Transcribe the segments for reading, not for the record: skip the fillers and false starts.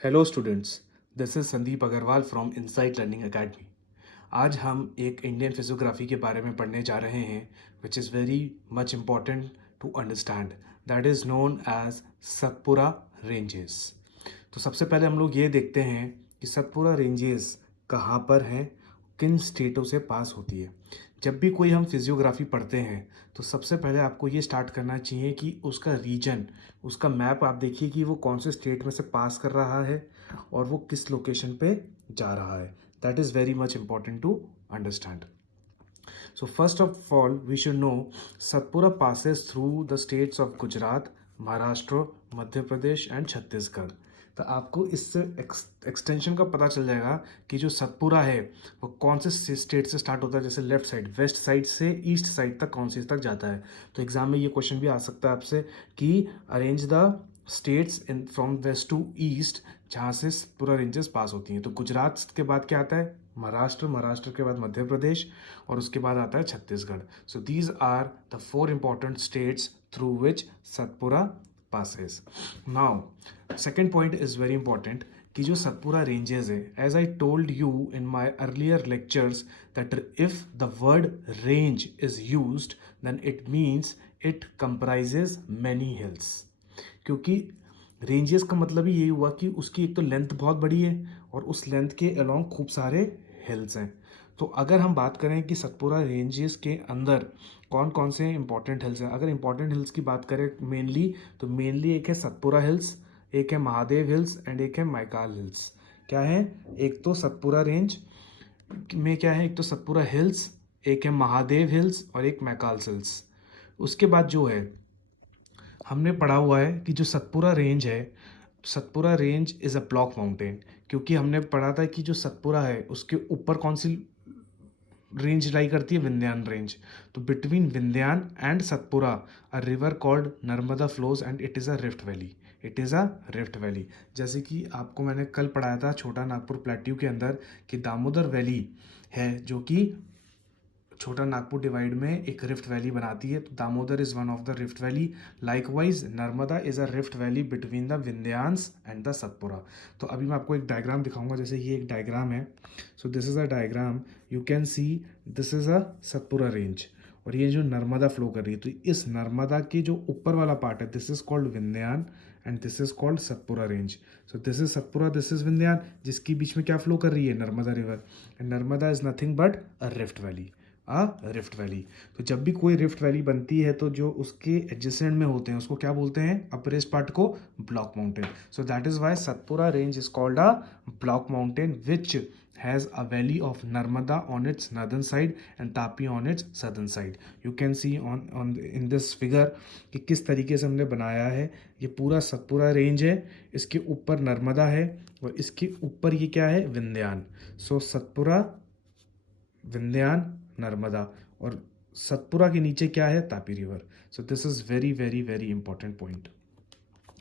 Hello students, this is Sandeep Agarwal from Insight Learning Academy. आज हम एक इंडियन फिजियोग्राफी के बारे में पढ़ने जा रहे हैं which is very much important to understand, that is known as Satpura ranges. तो सबसे पहले हम लोग ये देखते हैं कि सतपुरा रेंजेस कहाँ पर हैं, किन स्टेटों से पास होती है। जब भी कोई हम फिजियोग्राफी पढ़ते हैं तो सबसे पहले आपको ये स्टार्ट करना चाहिए कि उसका रीजन, उसका मैप आप देखिए कि वो कौन से स्टेट में से पास कर रहा है और वो किस लोकेशन पे जा रहा है। That is very much important to understand. So first of all, we should know Satpura passes through the states of Gujarat, Maharashtra, Madhya Pradesh and Chhattisgarh. तो आपको इससे एक्सटेंशन का पता चल जाएगा कि जो सतपुरा है वो कौन से स्टेट से स्टार्ट होता है। जैसे लेफ्ट साइड, वेस्ट साइड से ईस्ट साइड तक कौन सी तक जाता है। तो एग्जाम में ये क्वेश्चन भी आ सकता है आपसे कि arrange the states in from west to east जहाँ से पूरा रेंजेस पास होती हैं। तो गुजरात के बाद क्या आता है? महाराष्ट्र, महाराष्ट्र के बाद मध्य प्रदेश और उसके बाद आता है Chhattisgarh. So these are the four important states through which Satpura passes. Now second point is very important कि जो सतपुरा रेंजेस है, as I told you in my earlier lectures that if the word range is used then it means it comprises many hills. क्योंकि ranges का मतलब ही यही हुआ कि उसकी एक तो लेंथ बहुत बड़ी है और उस लेंथ के अलोंग खूब सारे हिल्स हैं। तो अगर हम बात करें कि सतपुरा रेंजेस के अंदर कौन कौन से इंपॉर्टेंट हिल्स हैं, अगर इंपॉर्टेंट हिल्स की बात करें मेनली, तो मेनली एक है सतपुरा हिल्स, एक है महादेव हिल्स एंड एक है मैकाल हिल्स। क्या है? एक तो सतपुरा रेंज में क्या है, एक तो सतपुरा हिल्स, एक है महादेव हिल्स और एक मैकाल हिल्स। उसके बाद जो है हमने पढ़ा हुआ है कि जो सतपुरा रेंज है, Satpura range is a block mountain. क्योंकि हमने पढ़ा था कि जो सतपुरा है उसके ऊपर कौन सी रेंज लाई करती है? विंध्यान रेंज। तो between Vindhyan and Satpura a river called Narmada flows and it is a rift valley. It is a rift valley. जैसे कि आपको मैंने कल पढ़ाया था छोटा नागपुर प्लेट्यू के अंदर कि दामोदर वैली है जो कि छोटा नागपुर डिवाइड में एक रिफ्ट वैली बनाती है। तो Damodar is one of the rift valley. Likewise Narmada is a rift valley between the Vindhyas and the Satpura. तो अभी मैं आपको एक डायग्राम दिखाऊंगा। जैसे ये एक डायग्राम है, सो this is a diagram, you can see this is a Satpura range और ये जो नर्मदा फ्लो कर रही है, तो इस नर्मदा के जो ऊपर वाला पार्ट है this is called Vindhyan and this is called Satpura range. So this is Satpura, this is Vindhyan, जिसकी बीच में क्या फ्लो कर रही है? Narmada river. And Narmada is nothing but a rift valley, rift valley. तो जब भी कोई रिफ्ट वैली बनती है तो जो उसके एडजेसेंट में होते हैं उसको क्या बोलते हैं? अपरेस्ट पार्ट को block mountain. So that is why Satpura range is called a block mountain which has a valley of Narmada on its northern side and Tapi on its southern side. You can see on in this figure कि किस तरीके से हमने बनाया है। ये पूरा Satpura range है, इसके ऊपर नर्मदा है और इसके ऊपर ये क्या है? विंध्यान। सो सतपुरा, विंध्यान, नर्मदा और सतपुरा के नीचे क्या है? Tapi river. So this is very very very important point.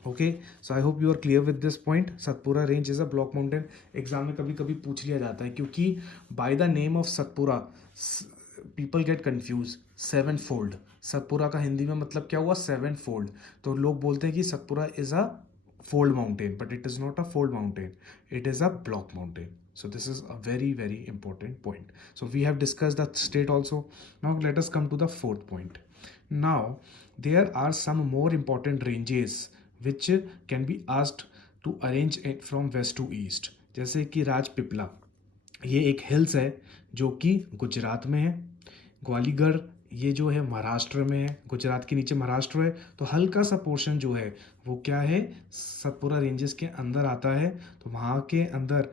Okay, so I hope you are clear with this point. Satpura range is a block mountain. Exam में कभी कभी पूछ लिया जाता है क्योंकि by the name of Satpura people get confuse. Seven fold, Satpura का हिंदी में मतलब क्या हुआ? Seven fold. तो लोग बोलते हैं कि Satpura is a fold mountain, but it is not a fold mountain, it is a block mountain. So this is a very very important point. So we have discussed that state also. Now let us come to the fourth point. Now there are some more important ranges which can be asked to arrange it from west to east. जैसे कि राजपिपला, ये एक hills है जो कि गुजरात में है। ग्वालियर ये जो है महाराष्ट्र में है, गुजरात के नीचे महाराष्ट्र है। तो हल्का सा पोर्शन जो है वो क्या है? सतपुरा रेंजेस के अंदर आता है। तो वहाँ के अंदर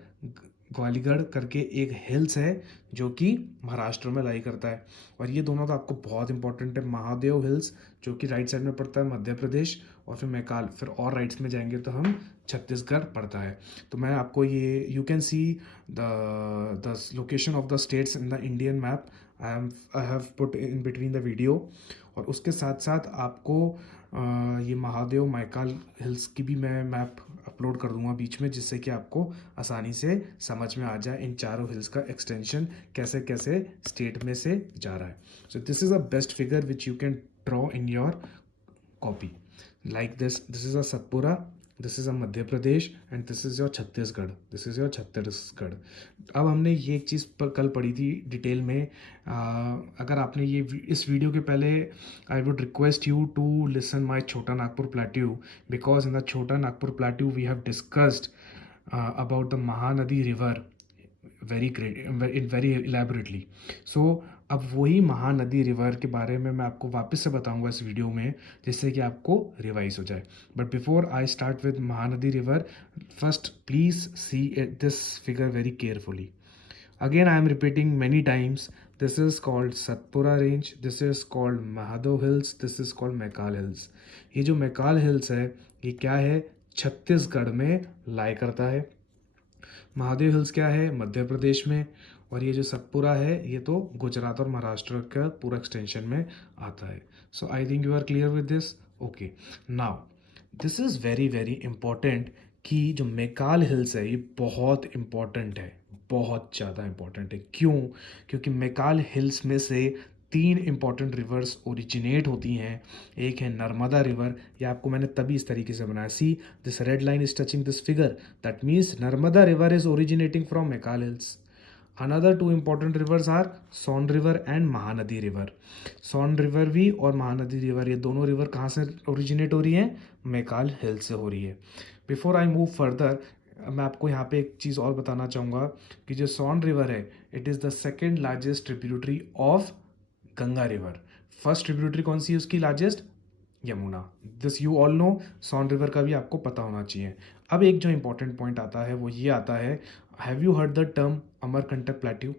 ग्वालियर करके एक हिल्स है जो कि महाराष्ट्र में लाई करता है। और ये दोनों तो आपको बहुत इंपॉर्टेंट है। महादेव हिल्स जो कि राइट साइड में पड़ता है मध्य प्रदेश, और फिर मैकाल, फिर और राइट्स में जाएंगे तो हम छत्तीसगढ़ पड़ता है। तो मैं आपको ये you can see the location of the states in the Indian map I have put in between the video. और उसके साथ साथ आपको ये महादेव मैकाल हिल्स की भी मैं मैप अपलोड कर दूंगा बीच में, जिससे कि आपको आसानी से समझ में आ जाए इन चारों हिल्स का एक्सटेंशन कैसे कैसे स्टेट में से जा रहा है। सो this is a best figure which you can draw in your copy like this. This is a Satpura, this is a Madhya Pradesh and this is your Chhattisgarh, this is your Chhattisgarh. अब हमने ये एक चीज़ पर कल पढ़ी थी डिटेल में। अगर आपने इस वीडियो के पहले, I would request you to listen my Chota Nagpur plateau, because in the Chota Nagpur plateau we have discussed about the Mahanadi river very great, very elaborately. So अब वही महानदी रिवर के बारे में मैं आपको वापस से बताऊंगा इस वीडियो में, जिससे कि आपको रिवाइज हो जाए। But before I start with Mahanadi river, first please see this figure very carefully. Again, I am repeating many times. This is called Satpura Range. This is called Mahado Hills. This is called Maikal hills. ये जो Maikal hills है, ये क्या है? छत्तीसगढ़ में लाई करता है। Mahadev hills क्या है? मध्य प्रदेश में। और ये जो सतपुरा है, ये तो गुजरात और महाराष्ट्र का पूरा एक्सटेंशन में आता है। So I think you are clear with this. Okay, now this is very very important कि जो मैकाल हिल्स है, ये बहुत इम्पॉर्टेंट है, बहुत ज़्यादा इम्पॉर्टेंट है। क्यों? क्योंकि मैकाल हिल्स में से 3 इम्पॉर्टेंट रिवर्स ओरिजिनेट होती हैं। एक है नर्मदा रिवर, ये आपको मैंने तभी इस तरीके से बनाया। See this red line is touching this figure, that means Narmada river is originating from Maikal hills. Another 2 important rivers are Son river and Mahanadi river. Son river भी और महानदी रिवर, ये दोनों रिवर कहाँ से ओरिजिनेट हो रही हैं? मैकाल हिल से हो रही है। बिफोर आई मूव फर्दर, मैं आपको यहाँ पे एक चीज़ और बताना चाहूँगा कि जो सोन रिवर है, it is the second largest tributary of Ganga river. First tributary कौन सी है उसकी largest? Yamuna. This you all know. Son river का भी आपको पता होना चाहिए। अब एक जो इंपॉर्टेंट पॉइंट आता है वो ये आता है, have you heard the term Amarkantak plateau?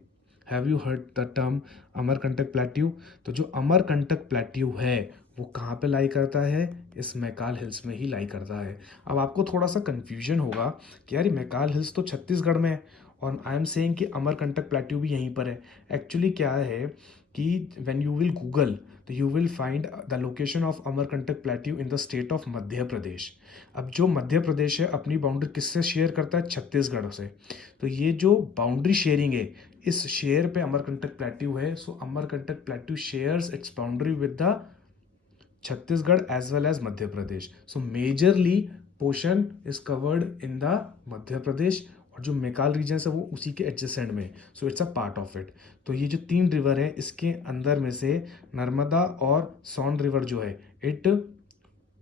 Have you heard the term Amarkantak plateau? तो जो अमरकंटक प्लेट्यू है वो कहाँ पे लाई करता है? इस मैकाल हिल्स में ही लाई करता है। अब आपको थोड़ा सा कन्फ्यूजन होगा कि यार मैकाल हिल्स तो छत्तीसगढ़ में है और आई एम सेइंग कि अमरकंटक प्लेट्यू भी यहीं पर है। एक्चुअली क्या है कि व्हेन यू विल गूगल, तो you will find the location of Amarkantak plateau in the state of Madhya Pradesh. अब जो मध्य प्रदेश है अपनी बाउंड्री किससे शेयर करता है? छत्तीसगढ़ से। तो ये जो बाउंड्री शेयरिंग है, इस शेयर पे अमरकंटक प्लेट्यू है। So Amarkantak plateau shares its boundary with the Chhattisgarh as well as Madhya Pradesh. So majorly portion is covered in the Madhya Pradesh, और जो मैकाल रीजन है वो उसी के एडजेसेंट में। So it's a part of it. तो ये जो 3 रिवर है, इसके अंदर में से नर्मदा और सोन रिवर जो है, it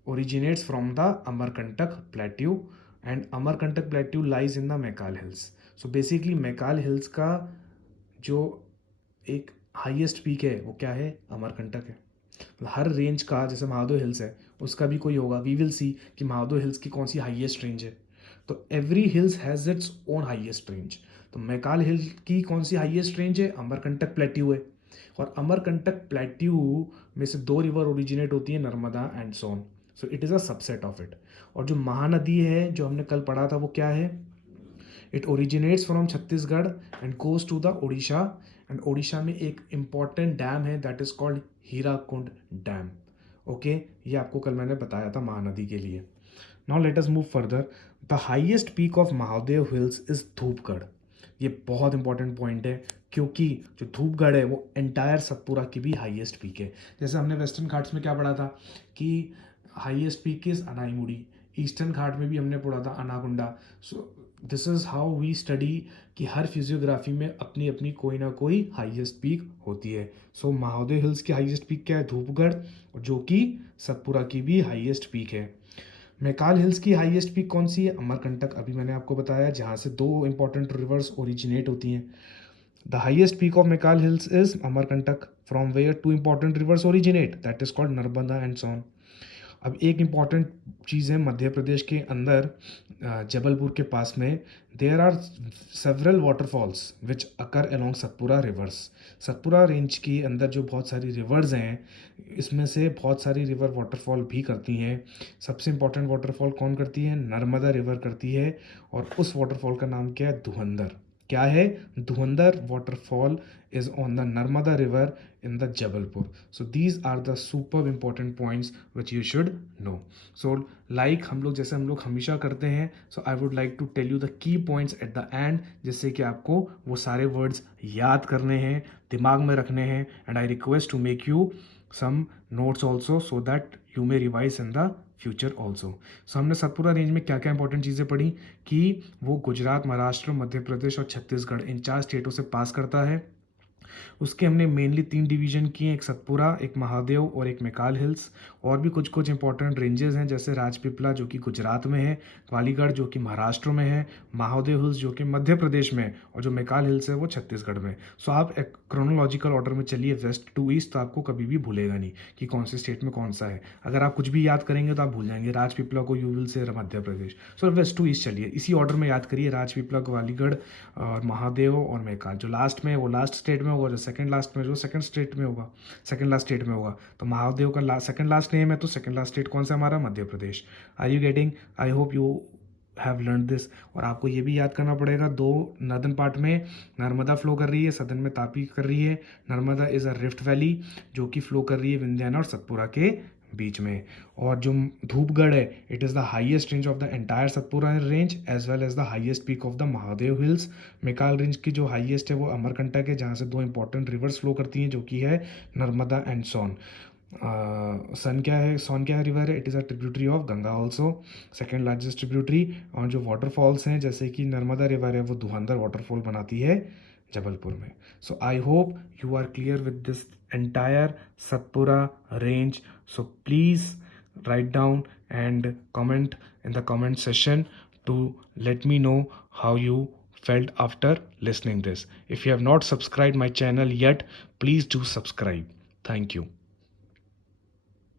originates from the Amarkantak plateau and Amarkantak plateau lies in the Maikal hills. So basically Maikal hills का जो एक हाईएस्ट पीक है वो क्या है? अमरकंटक है। हर रेंज का, जैसे महादेव हिल्स है, उसका भी कोई होगा। वी विल सी कि महादेव हिल्स की कौन सी हाईएस्ट रेंज है। तो every hills has its own highest range. तो मैकाल हिल की कौन सी हाईएस्ट रेंज है? अमरकंटक प्लेट्यू है। और अमरकंटक प्लेट्यू में से 2 रिवर ओरिजिनेट होती है, Narmada and Son. So it is a subset of it. और जो महानदी है जो हमने कल पढ़ा था वो क्या है? It originates from Chhattisgarh and goes to the Odisha. And Odisha में एक इम्पॉर्टेंट डैम है, that is called Hirakud dam. Okay, ये आपको कल मैंने बताया था महानदी के लिए। Now let us move further. The highest peak of Mahadev hills is Dhupgarh. ये बहुत इंपॉर्टेंट पॉइंट है, क्योंकि जो धूपगढ़ है वो एंटायर सतपुरा की भी हाईएस्ट पीक है। जैसे हमने वेस्टर्न घाट्स में क्या पढ़ा था कि highest peak is Anaimudi, eastern Ghat में भी हमने पढ़ा था अनाकुंडा। So this is how we study कि हर फिजियोग्राफी में अपनी अपनी कोई ना कोई हाईएस्ट पीक होती है। सो महादेव हिल्स की हाईएस्ट पीक क्या है? धूपगढ़, जो कि सतपुरा की भी हाईएस्ट पीक है। मैकाल हिल्स की हाईएस्ट पीक कौन सी है? अमरकंटक, अभी मैंने आपको बताया, जहाँ से 2 इंपॉर्टेंट रिवर्स ओरिजिनेट होती हैं। The highest peak of Maikal hills is Amarkantak, from where 2 important rivers originate, that is called Narmada and Son. अब एक इम्पॉर्टेंट चीज़ है, मध्य प्रदेश के अंदर जबलपुर के पास में there are several waterfalls which occur along Satpura rivers. Satpura range के अंदर जो बहुत सारी रिवर्स हैं, इसमें से बहुत सारी रिवर वाटरफॉल भी करती हैं। सबसे इम्पॉर्टेंट वाटरफॉल कौन करती है? नर्मदा रिवर करती है। और उस वाटरफॉल का नाम क्या है? धुंधर। क्या है? Dhuandhar waterfall is on the Narmada river in the Jabalpur. So these are the superb important points which you should know. So like हम लोग हमेशा करते हैं, so I would like to tell you the key points at the end, जिससे कि आपको वो सारे words याद करने हैं, दिमाग में रखने हैं, and I request to make you some notes also so that you may revise in the future also. So हमने सतपुरा रेंज में क्या क्या इंपॉर्टेंट चीज़ें पढ़ी कि वो गुजरात, महाराष्ट्र, मध्य प्रदेश और छत्तीसगढ़ इन 4 स्टेटों से पास करता है। उसके हमने मेनली 3 डिवीजन किए, एक सतपुरा, एक महादेव और एक मैकाल हिल्स। और भी कुछ कुछ इंपॉर्टेंट रेंजेस हैं जैसे राजपीपला जो कि गुजरात में है, वालीगढ़ जो कि महाराष्ट्र में है, महादेव हिल्स जो कि मध्य प्रदेश में है, और जो मैकाल हिल्स है वो छत्तीसगढ़ में। सो आप एक क्रोनोलॉजिकल ऑर्डर में चलिए वेस्ट टू ईस्ट, तो आपको कभी भी भूलेगा नहीं कि कौन से स्टेट में कौन सा है। अगर आप कुछ भी याद करेंगे तो आप भूल जाएंगे। राजपीपला को you will say Madhya Pradesh. So west to east चलिए, इसी ऑर्डर में याद करिए, राजपीपला, ग्वालीगढ़ और महादेव और मैकाल। जो लास्ट में है वो लास्ट स्टेट में होगा, जो सेकंड लास्ट में जो सेकंड स्टेट में होगा, सेकंड लास्ट स्टेट में होगा। तो महादेव का सेकंड लास्ट नेम है, तो सेकंड लास्ट स्टेट कौन सा हमारा? Madhya Pradesh. Are you getting? I hope you have learn this. और आपको ये भी याद करना पड़ेगा, 2 नॉर्दर्न पार्ट में नर्मदा फ्लो कर रही है, सदर्न में तापी कर रही है। Narmada is a rift valley जो कि फ्लो कर रही है विंध्याना और सतपुरा के बीच में। और जो धूपगढ़ है, it is the highest range of the entire Satpura range as well as the highest peak of the Mahadev hills. Maikal range की जो हाईएस्ट है वो अमरकंटक है, जहाँ से 2 इंपॉर्टेंट रिवर्स फ्लो करती हैं जो कि है नर्मदा एंड सोन। सोन क्या है रिवर है, it is a tributary of Ganga also, second largest tributary. और जो वाटरफॉल्स हैं जैसे कि नर्मदा रिवर है वो धुआंधार वाटरफॉल बनाती है जबलपुर में। So I hope you are clear with this entire Satpura range. So please write down and comment in the comment section to let me know how you felt after listening this. If you have not subscribed my channel yet, please do subscribe. Thank you.